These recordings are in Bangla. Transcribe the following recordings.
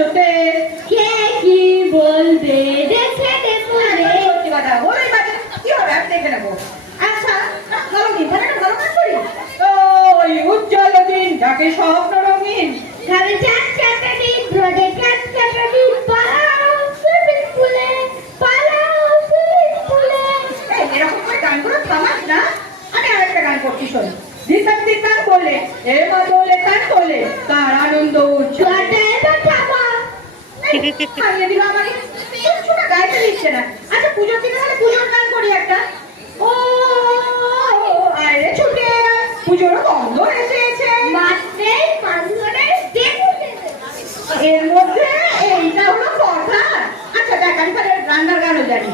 নাচতে। কে কি বলবে দেখে দেখো রে। কথা বলে বাজে কি হবে আমি দেখে নেবো। আচ্ছা ভালো দিন তাহলে একটা ভালো কাজ করি। ওই উজ্জ্বল দিন যাকে স্বপ্ন রঙিন ঘরে চাঁদ চাঁদা দিন রোদে চাঁদ চাঁদা দিন পালাও সুইমিং পুলে পালাও সুইমিং পুলে। এরকম করে গানগুলো থামাস না। আমি আরেকটা গান করছি শোন। দিতাম দিতাম বলে এ বদলে তার তোলে তার আনন্দ উৎসব। গাটায় বাটাবা খাইয়ে দিল আমাকে কিছু না গাইতে দিচ্ছে না। আচ্ছা পুজোর দিনে তাহলে পুজোর গান করি একটা। ও আরে ছুটে পুজোরও বন্ধ এসেছে মাত্রে পাঁচজনে দেখে এর মধ্যে এইটা হলো কথা। আচ্ছা দেখ আমি তাহলে রান্নার গানও জানি।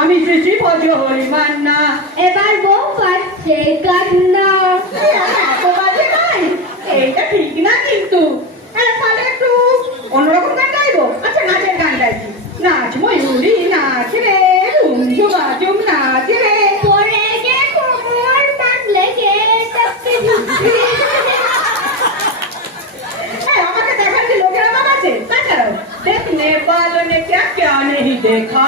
আমি শ্রী ভজ হরি মান্না এবার বউ পাচ্ছে কান্না। এত বাজে নাই এইটা ঠিক না কিন্তু। তাহলে একটু অন্যরকম গান গাইবো। আচ্ছা নাচের গান গাইছি। নাচ ময়ূরী নাচ রে রুমঝুম বাজুম নাচ রে পরে গে কোমর টানলে গে টপকে ঝুঁকছে। আমাকে দেখার কি লোকের অভাব আছে? তাছাড়াও দেখনে वालों ने क्या क्या नहीं देखा